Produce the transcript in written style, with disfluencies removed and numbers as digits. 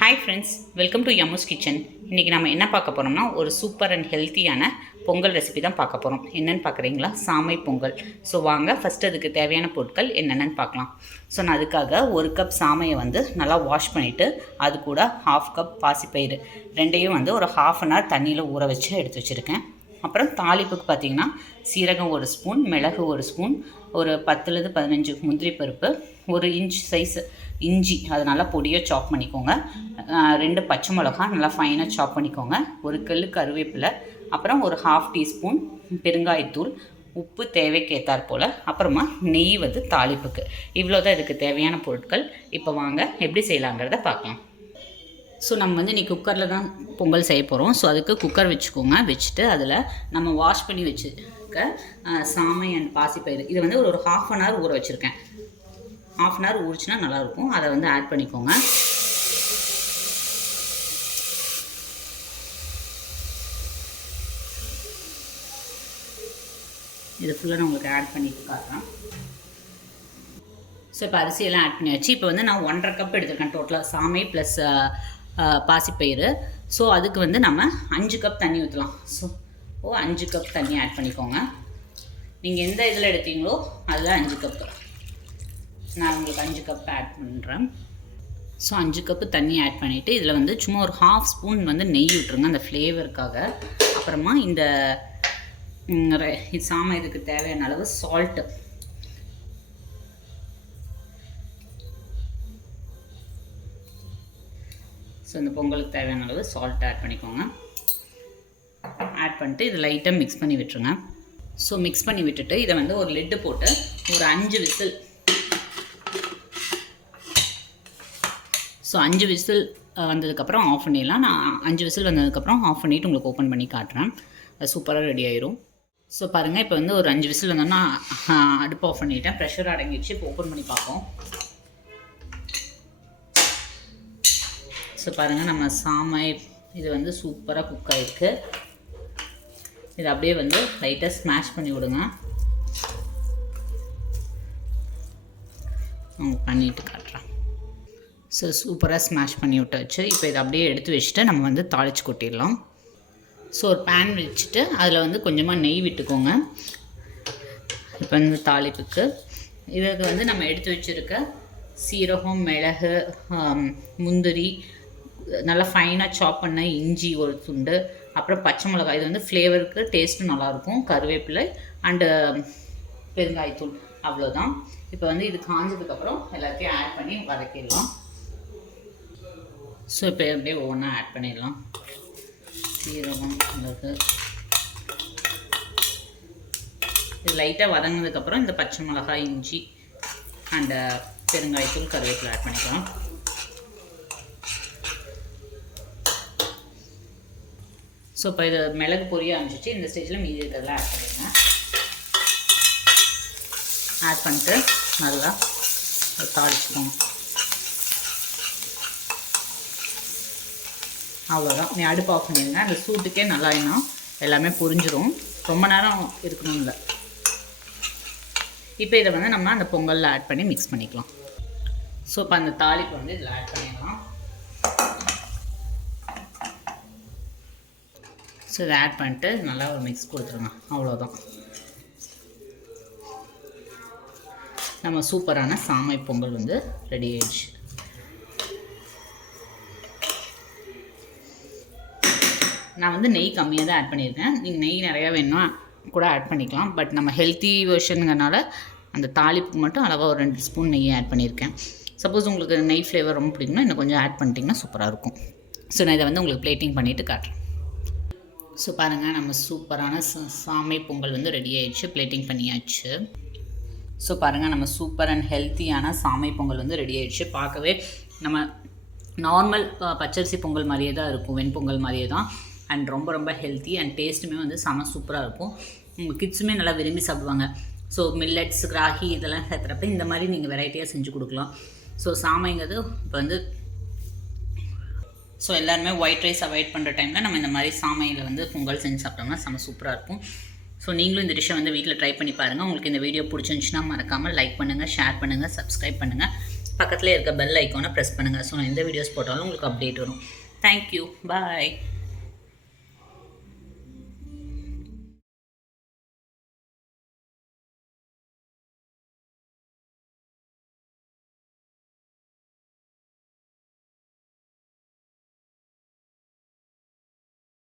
Hi friends, welcome to Yammu's kitchen. இன்றைக்கி நம்ம என்ன பார்க்க போகிறோம்னா ஒரு சூப்பர் அண்ட் ஹெல்த்தியான பொங்கல் ரெசிபி தான் பார்க்க போகிறோம். என்னென்னு பார்க்குறீங்களா? சாமை பொங்கல். ஸோ வாங்க ஃபஸ்ட்டு அதுக்கு தேவையான பொருட்கள் என்னென்னு பார்க்கலாம். ஸோ நான் அதுக்காக ஒரு கப் சாமையை வந்து நல்லா வாஷ் பண்ணிவிட்டு அது கூட 1/2 கப் பாசிப்பயிறு ரெண்டையும் வந்து ஒரு 1/2 அன் ஹவர் தண்ணியில் ஊற வச்சு எடுத்து வச்சுருக்கேன். அப்புறம் தாளிப்புக்கு பார்த்திங்கன்னா சீரகம் 1 ஸ்பூன், மிளகு 1 ஸ்பூன், ஒரு 10லேருந்து 15 முந்திரி பருப்பு, 1 இன்ச் சைஸ் இஞ்சி அதை நல்லா பொடியாக சாப் பண்ணிக்கோங்க, 2 பச்சை மிளகா நல்லா ஃபைனாக சாப் பண்ணிக்கோங்க, ஒரு கல் கருவேப்பிலை, அப்புறம் ஒரு 1/2 டீஸ்பூன் பெருங்காயத்தூள், உப்பு தேவைக்கு ஏற்றாற் போல், அப்புறமா நெய் வந்து தாளிப்புக்கு. இவ்வளோ தான் இதுக்கு தேவையான பொருட்கள். இப்போ வாங்க எப்படி செய்யலாங்கிறத பார்க்கலாம். ஸோ நம்ம வந்து இன்றைக்கி குக்கரில் தான் பொங்கல் செய்ய போகிறோம். ஸோ அதுக்கு குக்கர் வச்சுக்கோங்க. வச்சுட்டு அதில் நம்ம வாஷ் பண்ணி வச்சுருக்க சாமை அண்ட் பாசிப்பயிறு இதை வந்து ஒரு 1/2 அன் ஹவர் ஊற வச்சுருக்கேன். 1/2 அன் ஹவர் ஊறிச்சுன்னா நல்லாயிருக்கும். அதை வந்து ஆட் பண்ணிக்கோங்க. இது ஃபுல்லாக நான் உங்களுக்கு ஆட் பண்ணிட்டு காட்டுறேன். ஸோ இப்போ அரிசியெல்லாம் ஆட் பண்ணியாச்சு. இப்போ வந்து நான் 1.5 கப் எடுத்துருக்கேன் டோட்டலாக சாமை ப்ளஸ் பாசிப்பயிறு. ஸோ அதுக்கு வந்து நம்ம 5 கப் தண்ணி ஊற்றலாம். ஸோ 5 கப் தண்ணி ஆட் பண்ணிக்கோங்க. நீங்கள் எந்த இதில் எடுத்தீங்களோ அதில் 5 கப்பு. நான் உங்களுக்கு 5 கப் ஆட் பண்ணுறேன். ஸோ 5 கப்பு தண்ணி ஆட் பண்ணிவிட்டு இதில் வந்து சும்மா ஒரு 1/2 ஸ்பூன் வந்து நெய் விட்டுருங்க அந்த ஃப்ளேவருக்காக. அப்புறமா இந்த சாமை இதுக்கு தேவையான அளவு சால்ட்டு, ஸோ இந்த பொங்கலுக்கு தேவையான அளவு சால்ட் ஆட் பண்ணிக்கோங்க. ஆட் பண்ணிட்டு இதை லைட்டாக மிக்ஸ் பண்ணி விட்டுருங்க. ஸோ மிக்ஸ் பண்ணி விட்டுட்டு இதை வந்து ஒரு லிட்டு போட்டு ஒரு 5 விசில், ஸோ 5 விசில் வந்ததுக்கப்புறம் ஆஃப் பண்ணிடலாம். நான் 5 விசில் வந்ததுக்கப்புறம் ஆஃப் பண்ணிவிட்டு உங்களுக்கு ஓப்பன் பண்ணி காட்டுறேன். அது சூப்பராக ரெடி ஆயிரும். ஸோ பாருங்கள், இப்போ வந்து ஒரு 5 விசில் வந்தோன்னா அடுப்பு ஆஃப் பண்ணிவிட்டேன். ப்ரெஷர் அடங்கிடுச்சு. இப்போ ஓப்பன் பண்ணி பார்ப்போம். ஸோ பாருங்கள், நம்ம சாமை இது வந்து சூப்பராக குக் ஆகிருக்கு. இதை அப்படியே வந்து லைட்டாக ஸ்மாஷ் பண்ணி விடுங்க. பண்ணிவிட்டு காட்டுறேன். ஸோ சூப்பராக ஸ்மாஷ் பண்ணி விட்டாச்சு. இப்போ இதை அப்படியே எடுத்து வச்சுட்டு நம்ம வந்து தாளித்து கொட்டிடலாம். ஸோ ஒரு பேன் வச்சுட்டு அதில் வந்து கொஞ்சமாக நெய் விட்டுக்கோங்க. இப்போ வந்து தாளிப்புக்கு இதுக்கு வந்து நம்ம எடுத்து வச்சுருக்க சீரகம், மிளகு, முந்திரி, நல்லா ஃபைனாக சாப் பண்ண இஞ்சி ஒரு துண்டு, அப்புறம் பச்சை மிளகாய், இது வந்து ஃப்ளேவருக்கு டேஸ்ட்டும் நல்லாயிருக்கும், கருவேப்பிலை அண்டு பெருங்காயத்தூள், அவ்வளோதான். இப்போ வந்து இது காஞ்சதுக்கப்புறம் எல்லாத்தையும் ஆட் பண்ணி வதக்கிடலாம். ஸோ இப்போ அப்படியே ஒவ்வொன்றா ஆட் பண்ணிடலாம். சீரகம், மிளகு, இது லைட்டாக வதங்கினதுக்கப்புறம் இந்த பச்சை மிளகாய், இஞ்சி அண்டு பெருங்காயத்தூள், கருவேப்பிலை ஆட் பண்ணிக்கலாம். ஸோ இப்போ இது மிளகு பொரிய ஆரம்பிச்சிச்சு. இந்த ஸ்டேஜில் மீதி இருக்கிறதெல்லாம் ஆட் பண்ணிடுங்க. ஆட் பண்ணிட்டு நல்லா தாளிச்சுக்கோங்க. அவ்வளோதான். நீ அடுப்பு ஆஃப் பண்ணிடுங்க. அந்த சூட்டுக்கே நல்லா இன்னும் எல்லாமே புரிஞ்சிடும். ரொம்ப நேரம் இருக்கணும் இல்லை. இப்போ இதை வந்து நம்ம அந்த பொங்கலில் ஆட் பண்ணி மிக்ஸ் பண்ணிக்கலாம். ஸோ இப்போ அந்த தாளிப்பு வந்து இதில் ஆட் பண்ணிடலாம். ஸோ இதை ஆட் பண்ணிட்டு நல்லா ஒரு மிக்ஸ் கொடுத்துருங்க. அவ்வளோதான், நம்ம சூப்பரான சாமை பொங்கல் வந்து ரெடி ஆயிடுச்சு. நான் வந்து நெய் கம்மியாக தான் ஆட் பண்ணியிருக்கேன். நீங்கள் நெய் நிறையா வேணும்னா கூட ஆட் பண்ணிக்கலாம். பட் நம்ம ஹெல்த்தி வெர்ஷனுங்கிறனால அந்த தாளிப்புக்கு மட்டும் அளவாக ஒரு 2 ஸ்பூன் நெய் ஆட் பண்ணியிருக்கேன். சப்போஸ் உங்களுக்கு நெய் ஃப்ளேவர் ரொம்ப பிடிக்கும்னா இன்னும் கொஞ்சம் ஆட் பண்ணிட்டிங்கன்னா சூப்பராக இருக்கும். ஸோ நான் இதை வந்து உங்களுக்கு பிளேட்டிங் பண்ணிவிட்டு காட்டுறேன். ஸோ பாருங்கள், நம்ம சூப்பரான சாமை பொங்கல் வந்து ரெடி ஆயிடுச்சு. பிளேட்டிங் பண்ணியாச்சு. ஸோ பாருங்கள், நம்ம சூப்பர் அண்ட் ஹெல்த்தியான சாமை பொங்கல் வந்து ரெடி ஆயிடுச்சு. பார்க்கவே நம்ம நார்மல் பச்சரிசி பொங்கல் மாதிரியே தான் இருக்கும், வெண்பொங்கல் மாதிரியே தான். அண்ட் ரொம்ப ரொம்ப ஹெல்த்தி அண்ட் டேஸ்ட்டுமே வந்து செம சூப்பராக இருக்கும். உங்கள் கிட்ஸுமே நல்லா விரும்பி சாப்பிடுவாங்க. ஸோ மில்லட்ஸ், ராகி இதெல்லாம் சேர்த்துறப்ப இந்த மாதிரி நீங்கள் வெரைட்டியாக செஞ்சு கொடுக்கலாம். ஸோ சாமைங்கிறது இப்போ வந்து ஸோ எல்லாருமே ஒயிட் ரைஸ் அவாய்ட் பண்ணுற டைமில் நம்ம இந்த மாதிரி சாமையில் வந்து பொங்கல் செஞ்சு சாப்பிட்டோம்னா செம சூப்பராக இருக்கும். ஸோ நீங்களும் இந்த டிஷ்ஷை வந்து வீட்டில் ட்ரை பண்ணி பாருங்கள். உங்களுக்கு இந்த வீடியோ பிடிச்சிருந்துச்சுன்னா மறக்காமல் லைக் பண்ணுங்கள், ஷேர் பண்ணுங்கள், சப்ஸ்கிரைப் பண்ணுங்கள். பக்கத்தில் இருக்க பெல் ஐக்கானை ப்ரெஸ் பண்ணுங்கள். ஸோ நான் எந்த வீடியோஸ் போட்டாலும் உங்களுக்கு அப்டேட் வரும். தேங்க்யூ, பாய்.